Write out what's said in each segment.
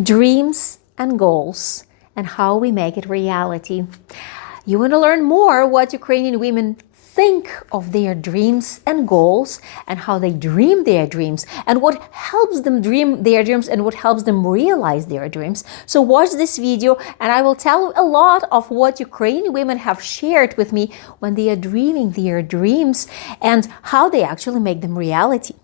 dreams and goals, and how we make it reality. You want to learn more what Ukrainian women think of their dreams and goals, and how they dream their dreams, and what helps them dream their dreams, and what helps them realize their dreams. So watch this video, and I will tell you a lot of what Ukrainian women have shared with me when they are dreaming their dreams and how they actually make them reality.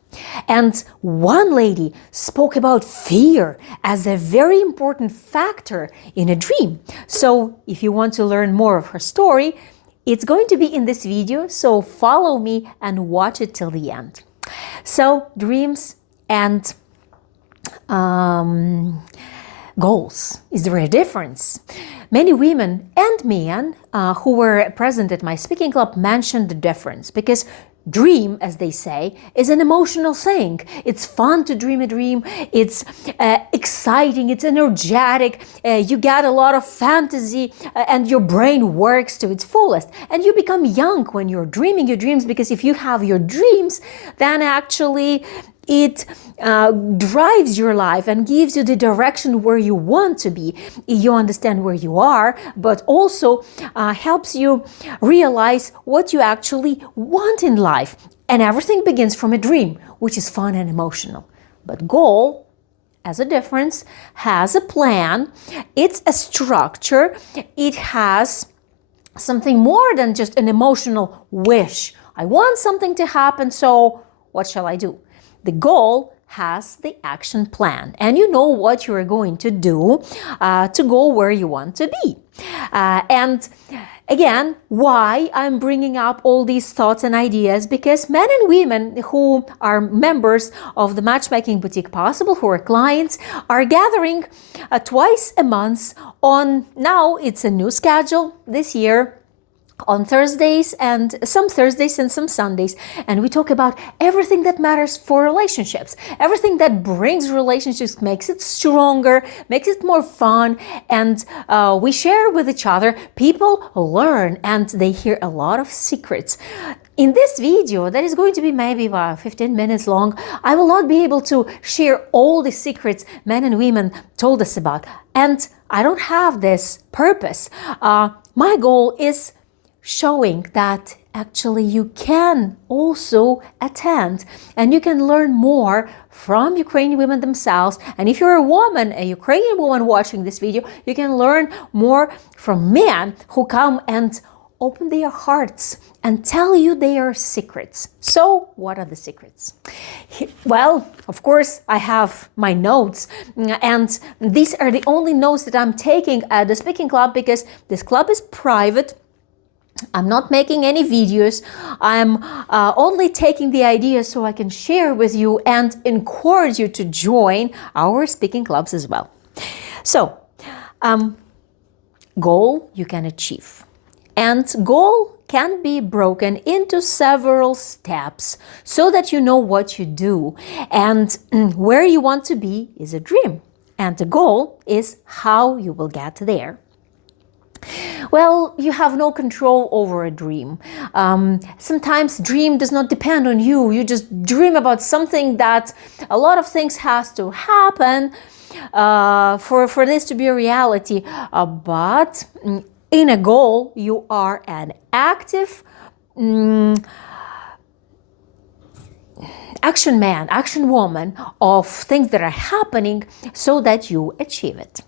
And one lady spoke about fear as a very important factor in a dream. So if you want to learn more of her story, it's going to be in this video, so follow me and watch it till the end. So dreams and goals. Is there a difference? Many women and men who were present at my speaking club mentioned the difference, because dream, as they say, is an emotional thing. It's fun to dream a dream. It's exciting. It's energetic. You get a lot of fantasy and your brain works to its fullest. And you become young when you're dreaming your dreams, because if you have your dreams, then actually it drives your life and gives you the direction where you want to be. You understand where you are, but also helps you realize what you actually want in life. And everything begins from a dream, which is fun and emotional. But goal, as a difference, has a plan. It's a structure. It has something more than just an emotional wish. I want something to happen, so what shall I do? The goal has the action plan, and you know what you are going to do to go where you want to be. And again, why I'm bringing up all these thoughts and ideas, because men and women who are members of the Matchmaking Boutique Possible, who are clients, are gathering twice a month on, now it's a new schedule this year, on Thursdays, and some Thursdays and some Sundays, and we talk about everything that matters for relationships, everything that brings relationships, makes it stronger, makes it more fun, and we share with each other. People learn and they hear a lot of secrets. In this video, that is going to be maybe about 15 minutes long, I will not be able to share all the secrets men and women told us about, and I don't have this purpose. My goal is showing that actually you can also attend and you can learn more from Ukrainian women themselves. And if you're a woman, a Ukrainian woman watching this video, you can learn more from men who come and open their hearts and tell you their secrets. So what are the secrets? Well, of course, I have my notes, and these are the only notes that I'm taking at the speaking club, because this club is private. I'm not making any videos. I'm only taking the ideas so I can share with you and encourage you to join our speaking clubs as well. So, goal you can achieve. And goal can be broken into several steps so that you know what you do. And where you want to be is a dream. And the goal is how you will get there. Well, you have no control over a dream. Sometimes dream does not depend on you. You just dream about something that a lot of things has to happen for this to be a reality. But in a goal, you are an active action man, action woman of things that are happening so that you achieve it.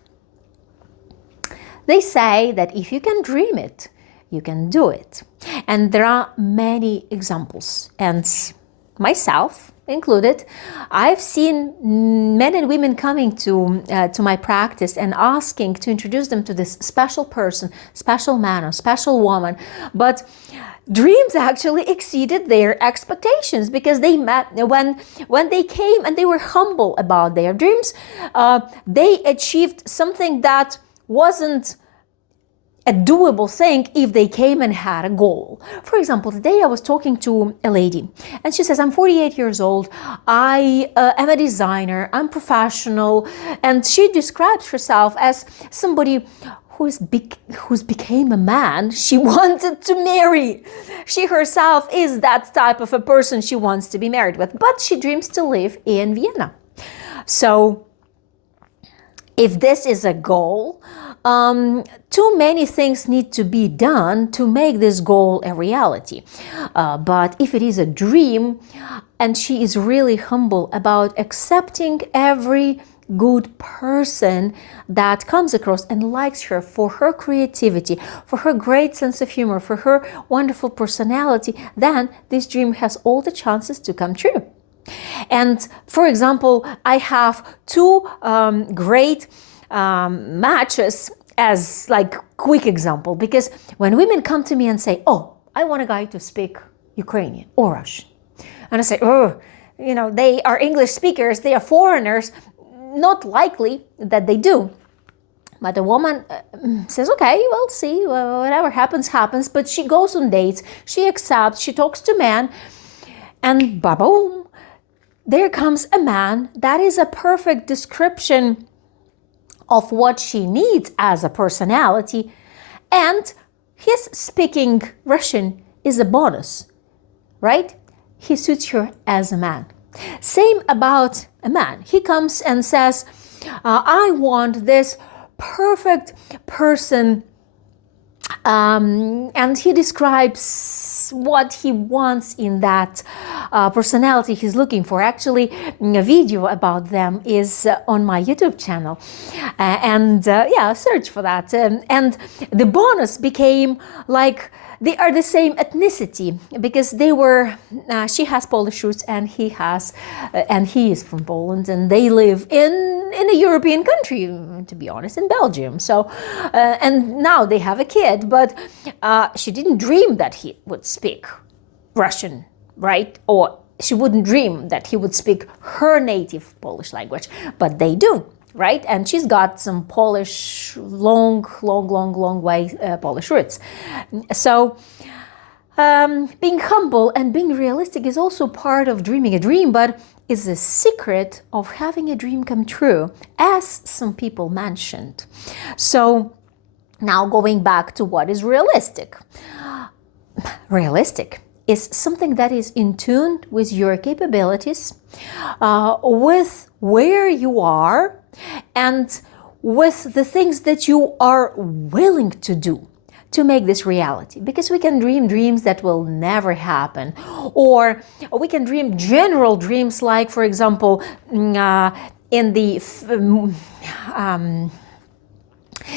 They say that if you can dream it, you can do it. And there are many examples, and myself included. I've seen men and women coming to my practice and asking to introduce them to this special person, special man or special woman. But dreams actually exceeded their expectations, because they met when they came and they were humble about their dreams. They achieved something that wasn't a doable thing if they came and had a goal. For example, today I was talking to a lady and she says, I'm 48 years old, I am a designer, I'm professional, and she describes herself as somebody who's became a man she wanted to marry. She herself is that type of a person she wants to be married with, but she dreams to live in Vienna. So if this is a goal, too many things need to be done to make this goal a reality. But if it is a dream, and she is really humble about accepting every good person that comes across and likes her for her creativity, for her great sense of humor, for her wonderful personality, then this dream has all the chances to come true. And for example, I have two great matches as like quick example, because when women come to me and say, oh, I want a guy to speak Ukrainian or Russian, and I say, oh, you know, they are English speakers, they are foreigners, not likely that they do. But the woman says, okay, we'll see, whatever happens, happens. But she goes on dates, she accepts, she talks to men, and ba-boom, there comes a man that is a perfect description of what she needs as a personality, and his speaking Russian is a bonus, right? He suits her as a man. Same about a man. He comes and says, I want this perfect person, and he describes what he wants in that personality he's looking for. Actually, a video about them is on my YouTube channel, yeah, search for that. And the bonus became like they are the same ethnicity, because they were, she has Polish roots and he is from Poland, and they live in a European country, to be honest, in Belgium. So, and now they have a kid, but she didn't dream that he would speak Russian, right? Or she wouldn't dream that he would speak her native Polish language, but they do. Right? And she's got some Polish, long way Polish roots. So being humble and being realistic is also part of dreaming a dream, but is a secret of having a dream come true, as some people mentioned. So now going back to what is realistic. Realistic is something that is in tune with your capabilities, with where you are, and with the things that you are willing to do to make this reality. Because we can dream dreams that will never happen, or we can dream general dreams, like, for example, in the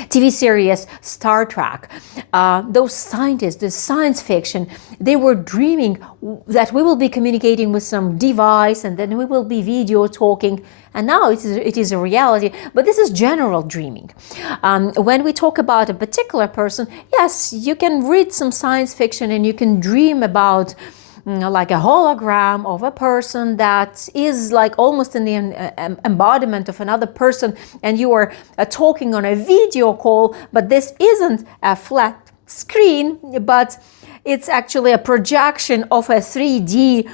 TV series Star Trek, those scientists, the science fiction, they were dreaming that we will be communicating with some device, and then we will be video talking, and now it is a reality. But this is general dreaming. When we talk about a particular person, yes, you can read some science fiction and you can dream about like a hologram of a person that is like almost in the embodiment of another person, and you are talking on a video call, but this isn't a flat screen, but it's actually a projection of a 3D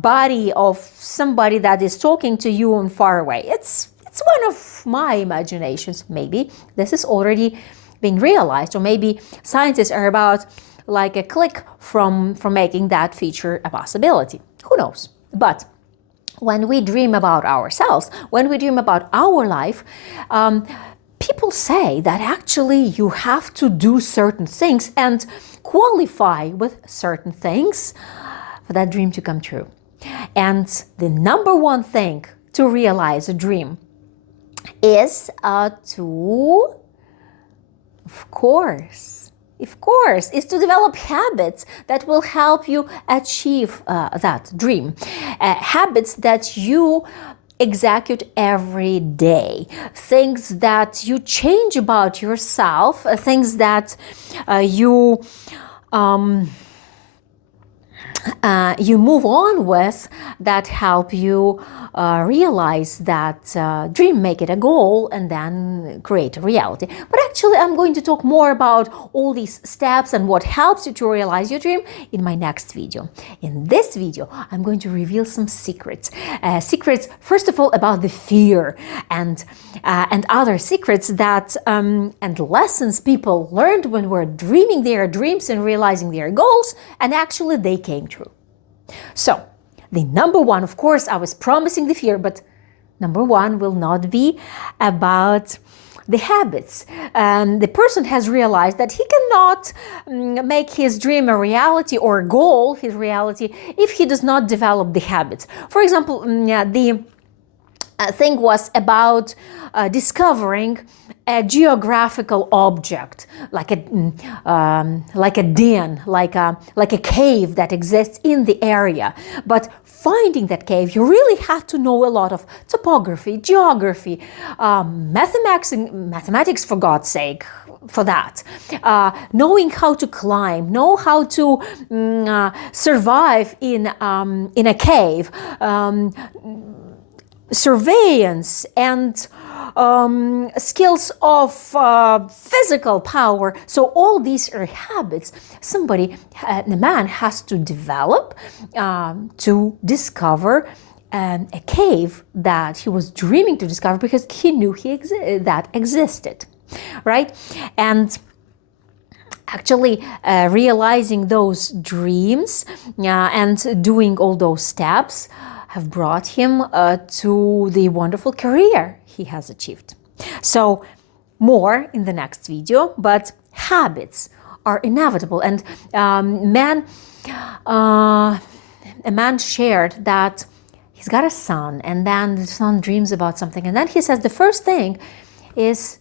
body of somebody that is talking to you on far away. It's one of my imaginations. Maybe this is already being realized, or maybe scientists are about like a click from making that feature a possibility. Who knows? But when we dream about ourselves, when we dream about our life, people say that actually you have to do certain things and qualify with certain things for that dream to come true. And the number one thing to realize a dream is of course, is to develop habits that will help you achieve that dream. Habits that you execute every day, things that you change about yourself, things that you move on with, that help you realize that dream, make it a goal, and then create a reality. But actually, I'm going to talk more about all these steps and what helps you to realize your dream in my next video. In this video, I'm going to reveal some secrets. Secrets, first of all, about the fear, and other secrets that and lessons people learned when we're dreaming their dreams and realizing their goals, and actually they came true. So, the number one, of course, I was promising the fear, but number one, will not be about the habits. The person has realized that he cannot make his dream a reality or goal his reality if he does not develop the habits. For example, the thing was about discovering a geographical object, like a den, like a cave that exists in the area. But finding that cave, you really have to know a lot of topography, geography, mathematics, for God's sake, for that. Knowing how to climb, know how to survive in a cave, surveillance and skills of physical power. So all these are habits the man has to develop to discover a cave that he was dreaming to discover because he knew that existed, right? And actually realizing those dreams and doing all those steps have brought him to the wonderful career he has achieved. So more in the next video, but habits are inevitable. And a man shared that he's got a son, and then the son dreams about something, and then he says the first thing is,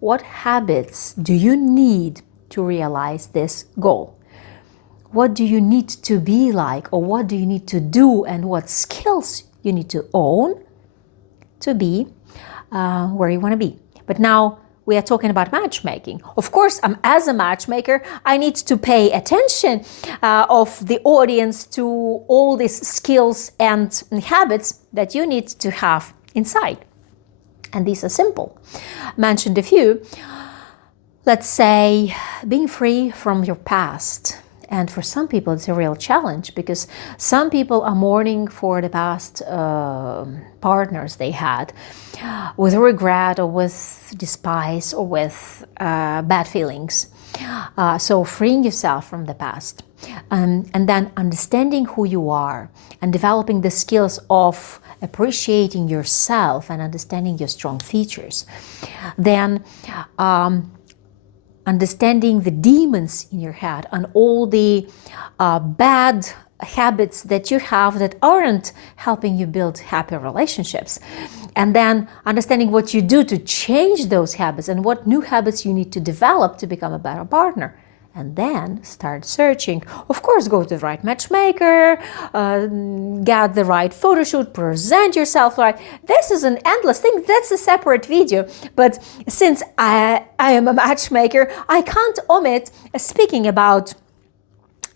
what habits do you need to realize this goal? What do you need to be like, or what do you need to do, and what skills you need to own to be where you want to be? But now we are talking about matchmaking. Of course, as a matchmaker, I need to pay attention of the audience to all these skills and habits that you need to have inside. And these are simple. Mentioned a few. Let's say being free from your past. And for some people, it's a real challenge because some people are mourning for the past partners they had with regret or with despise or with bad feelings. So freeing yourself from the past and then understanding who you are and developing the skills of appreciating yourself and understanding your strong features. Then understanding the demons in your head and all the bad habits that you have that aren't helping you build happy relationships. And then understanding what you do to change those habits and what new habits you need to develop to become a better partner. And then start searching. Of course, go to the right matchmaker, get the right photo shoot, present yourself right. This is an endless thing. That's a separate video. But since I am a matchmaker, I can't omit speaking about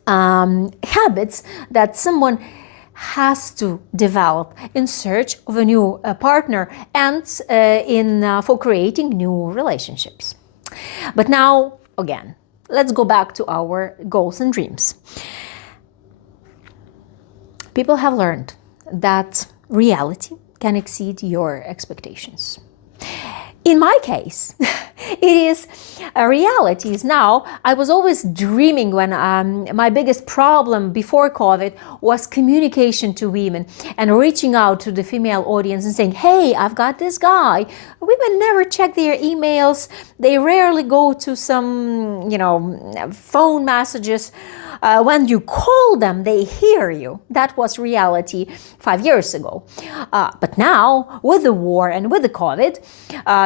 habits that someone has to develop in search of a new partner and for creating new relationships. But now, again, let's go back to our goals and dreams. People have learned that reality can exceed your expectations. In my case, it is a reality. Now, I was always dreaming when my biggest problem before COVID was communication to women and reaching out to the female audience and saying, hey, I've got this guy. Women never check their emails. They rarely go to some, phone messages. When you call them, they hear you. That was reality 5 years ago. But now, with the war and with the COVID,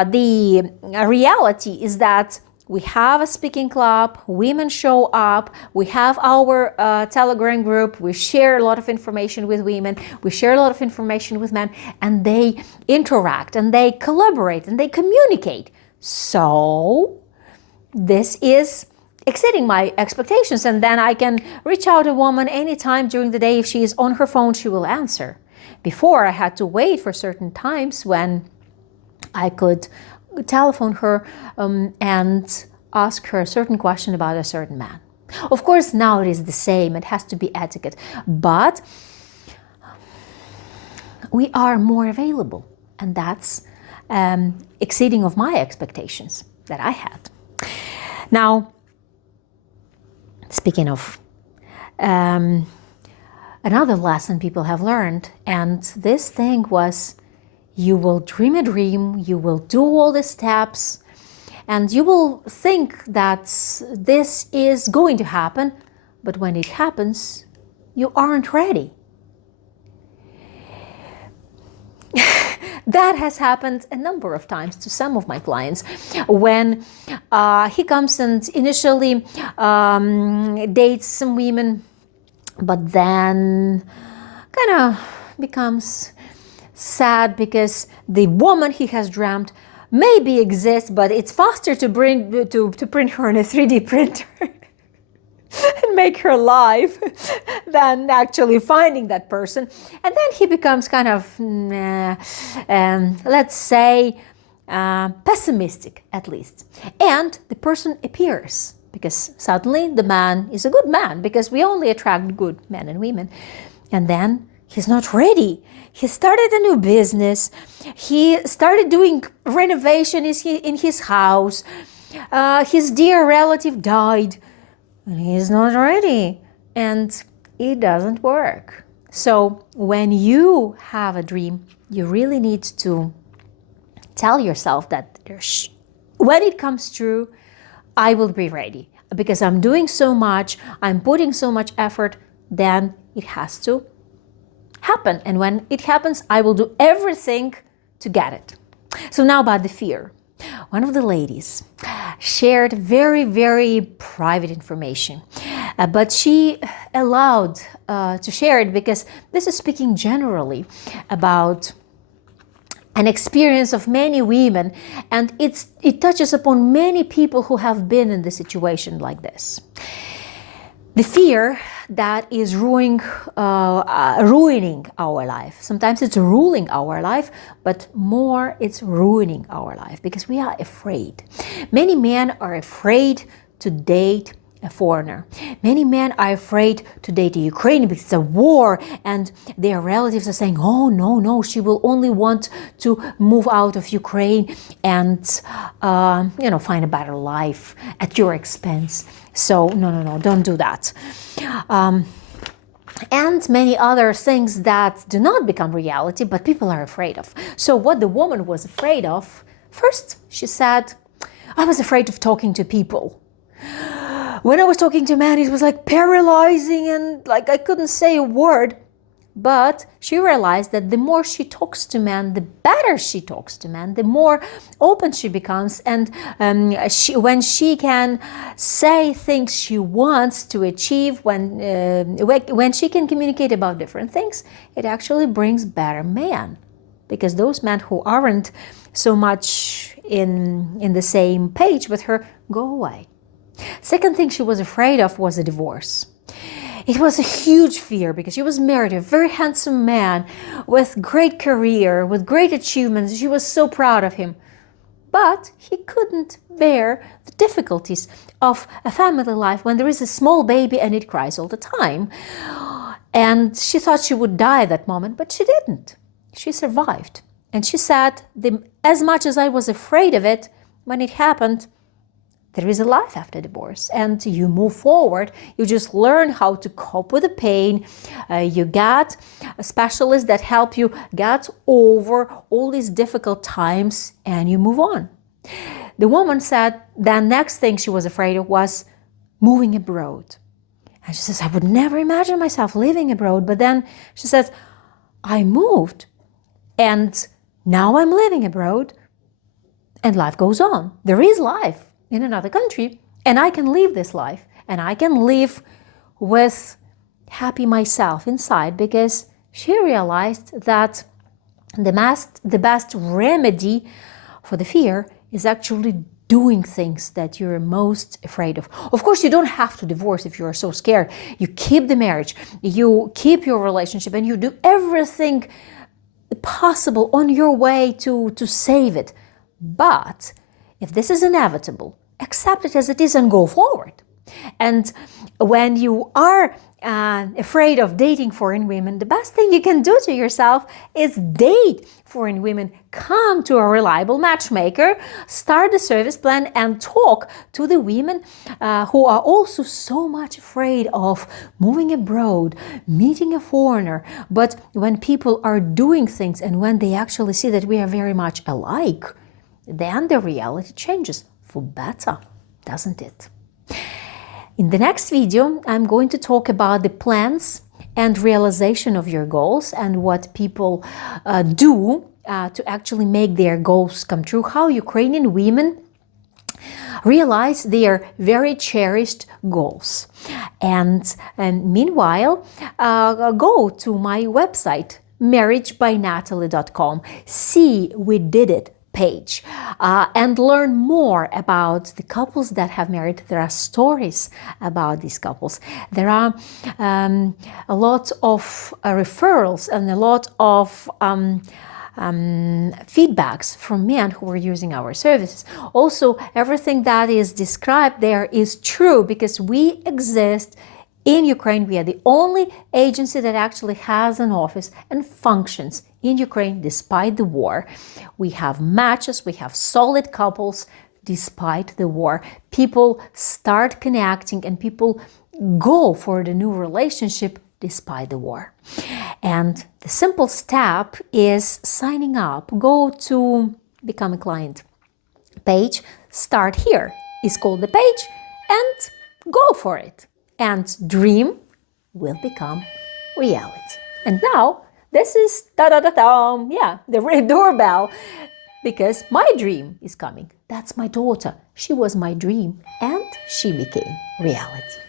the reality is that we have a speaking club, women show up, we have our Telegram group, we share a lot of information with women, we share a lot of information with men, and they interact and they collaborate and they communicate. So this is exceeding my expectations, and then I can reach out to a woman anytime during the day. If she is on her phone, she will answer. Before, I had to wait for certain times when I could telephone her and ask her a certain question about a certain man. Of course, now it is the same. It has to be etiquette, but we are more available, and that's exceeding of my expectations that I had. Now, speaking of another lesson people have learned, and this thing was You will dream a dream, you will do all the steps, and you will think that this is going to happen, but when it happens, you aren't ready. That has happened a number of times to some of my clients when he comes and initially dates some women, but then kind of becomes sad because the woman he has dreamt maybe exists, but it's faster to print her in a 3D printer and make her live than actually finding that person. And then he becomes kind of, let's say, pessimistic at least. And the person appears because suddenly the man is a good man, because we only attract good men and women. And then he's not ready. He started a new business. He started doing renovation in his house. His dear relative died. And he's not ready. And it doesn't work. So when you have a dream, you really need to tell yourself that when it comes true, I will be ready. Because I'm doing so much, I'm putting so much effort, then it has to happen. And when it happens, I will do everything to get it. So now about the fear. One of the ladies shared very, very private information, but she allowed to share it because this is speaking generally about an experience of many women, and it touches upon many people who have been in the situation like this. The fear that is ruining our life. Sometimes it's ruling our life, but more it's ruining our life because we are afraid. Many men are afraid to date a foreigner. Many men are afraid to date a Ukrainian because it's a war, and their relatives are saying, oh, no, she will only want to move out of Ukraine and, find a better life at your expense. So, no, don't do that. And many other things that do not become reality, but people are afraid of. So what the woman was afraid of, first, she said, I was afraid of talking to people. When I was talking to men, it was like paralyzing and like I couldn't say a word. But she realized that the more she talks to men, the better she talks to men, the more open she becomes. And when she can say things she wants to achieve, when she can communicate about different things, it actually brings better men. Because those men who aren't so much in the same page with her go away. Second thing she was afraid of was a divorce. It was a huge fear because she was married to a very handsome man with great career, with great achievements. She was so proud of him. But he couldn't bear the difficulties of a family life when there is a small baby and it cries all the time. And she thought she would die at that moment, but she didn't. She survived. And she said, as much as I was afraid of it, when it happened, there is a life after divorce, and you move forward. You just learn how to cope with the pain. You get a specialist that help you get over all these difficult times, and you move on. The woman said the next thing she was afraid of was moving abroad. And she says, I would never imagine myself living abroad. But then she says, I moved, and now I'm living abroad, and life goes on. There is life in another country, and I can live this life, and I can live with happy myself inside, because she realized that the best remedy for the fear is actually doing things that you're most afraid of. Of course, you don't have to divorce if you're so scared. You keep the marriage, you keep your relationship, and you do everything possible on your way to save it. But if this is inevitable, accept it as it is and go forward. And when you are afraid of dating foreign women, the best thing you can do to yourself is date foreign women. Come to a reliable matchmaker, start the service plan, and talk to the women who are also so much afraid of moving abroad, meeting a foreigner. But when people are doing things and when they actually see that we are very much alike, then the reality changes for better, doesn't it? In the next video, I'm going to talk about the plans and realization of your goals and what people do to actually make their goals come true, how Ukrainian women realize their very cherished goals. And meanwhile, go to my website, marriagebynatali.com. See, we did it page and learn more about the couples that have married. There are stories about these couples. There are a lot of referrals and a lot of feedbacks from men who are using our services. Also, everything that is described there is true because we exist in Ukraine. We are the only agency that actually has an office and functions in Ukraine despite the war. We have matches, we have solid couples despite the war. People start connecting and people go for the new relationship despite the war. And the simple step is signing up. Go to Become a Client page, start here. It's called the page and go for it. And dream will become reality. And now this is the doorbell, because my dream is coming. That's my daughter. She was my dream and she became reality.